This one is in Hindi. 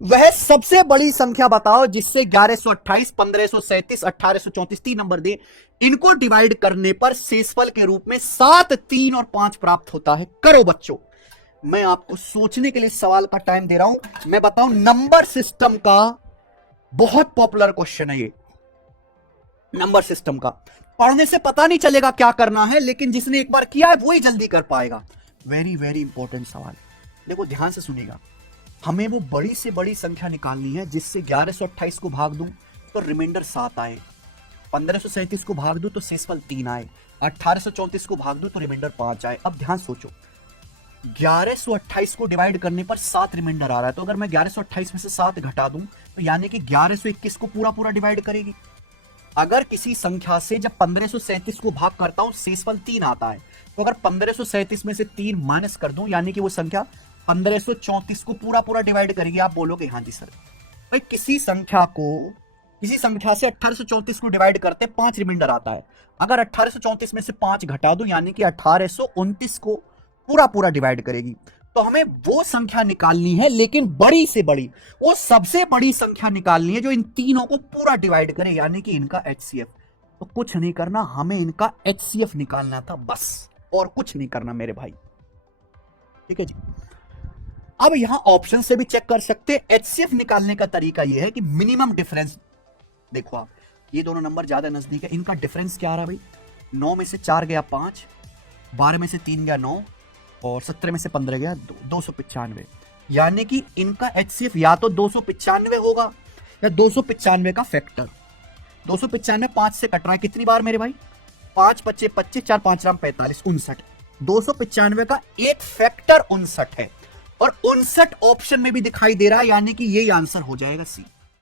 वह सबसे बड़ी संख्या बताओ जिससे 1128, 1537, 1834 तीन नंबर दे, इनको डिवाइड करने पर शेषफल के रूप में 7, 3 और 5 प्राप्त होता है। करो बच्चों, मैं आपको सोचने के लिए सवाल का टाइम दे रहा हूं। मैं बताऊं, नंबर सिस्टम का बहुत पॉपुलर क्वेश्चन है ये। नंबर सिस्टम का पढ़ने से पता नहीं चलेगा क्या करना है, लेकिन जिसने एक बार किया है वही जल्दी कर पाएगा। वेरी वेरी इंपॉर्टेंट सवाल। देखो ध्यान से सुनिएगा, हमें वो बड़ी से बड़ी संख्या निकालनी है जिससे 1128 को भाग दूं तो रिमाइंडर 7 आए, 1537 को भाग दूं तो शेषफल 3 आए, 1834 को भाग दूं तो रिमाइंडर 5 आए। अब ध्यान सोचो, 1128 को डिवाइड करने पर 7 रिमाइंडर आ रहा है, तो अगर मैं 1128 में से 7 घटा दूं तो यानी कि 1121 को पूरा पूरा डिवाइड करेगी। अगर किसी संख्या से जब 1537 को भाग करता हूं शेषफल 3 आता है, तो अगर 1537 में से 3 माइनस कर दूं यानी कि वो संख्या 1534 को पूरा पूरा डिवाइड करेगी। आप बोलोगे हाँ जी सर। तो किसी संख्या से 1834 को डिवाइड करते 5 रिमाइंडर आता है, अगर 1834 में से 5 घटा दूं यानी कि 1829 को पूरा पूरा डिवाइड करेगी। तो हमें वो संख्या निकालनी है, लेकिन बड़ी से बड़ी, वो सबसे बड़ी संख्या निकालनी है जो इन तीनों को पूरा डिवाइड करे, यानी कि इनका एचसीएफ। तो कुछ नहीं करना, हमें इनका एचसीएफ निकालना था बस, और कुछ नहीं करना मेरे भाई। ठीक है जी। अब यहां ऑप्शन से भी चेक कर सकते हैं। एचसीएफ निकालने का तरीका यह है कि मिनिमम डिफरेंस देखो आप, ये दोनों नंबर ज्यादा नजदीक है, इनका डिफरेंस क्या आ रहा भाई, 9 में से 4 गया 5, 12 में से 3 गया 9, और 17 में से 15 गया 295। यानी कि इनका एचसीएफ या तो 295 होगा या 295 का फैक्टर। 295 5 से कट रहा है कितनी बार मेरे भाई, 5 25 25, 4 5 राम 45, 59। 295 का एक फैक्टर 59 है, और 59 ऑप्शन में भी दिखाई दे रहा है, यानी कि यही आंसर हो जाएगा सी।